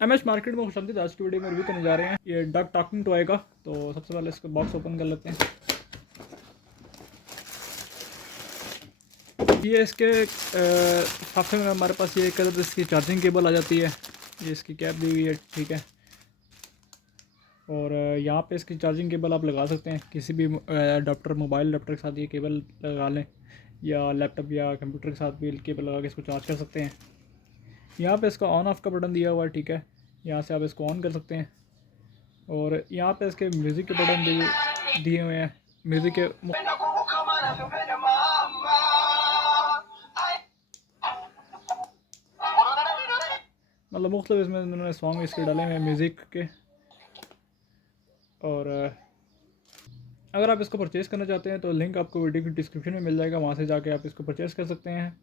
MH market में खुशामदीद। आज की वीडियो में रिव्यू करने जा रहे हैं ये डक टॉकिंग टॉय का। तो सबसे पहले इसको बॉक्स ओपन कर लेते हैं। ये इसके साथ में हमारे पास ये एक इसकी चार्जिंग केबल आ जाती है। ये इसकी कैप दी हुई है, ठीक है। और यहाँ पे इसकी चार्जिंग केबल आप लगा सकते हैं किसी भी अडाप्टर, मोबाइल अडाप्टर के साथ ये केबल लगा लें, या लैपटॉप या कंप्यूटर के साथ भी केबल लगा के इसको चार्ज कर सकते हैं। यहाँ पे इसका ऑन ऑफ का बटन दिया हुआ है, ठीक है। यहाँ से आप इसको ऑन कर सकते हैं। और यहाँ पे इसके म्यूज़िक के बटन दिए हुए हैं। म्यूज़िक के मतलब मुख्तलिफ इसमें उन्होंने सॉन्ग इसके डाले हुए हैं म्यूज़िक के। और अगर आप इसको परचेज़ करना चाहते हैं तो लिंक आपको वीडियो की डिस्क्रिप्शन में मिल जाएगा, वहाँ से जाके आप इसको परचेज़ कर सकते हैं।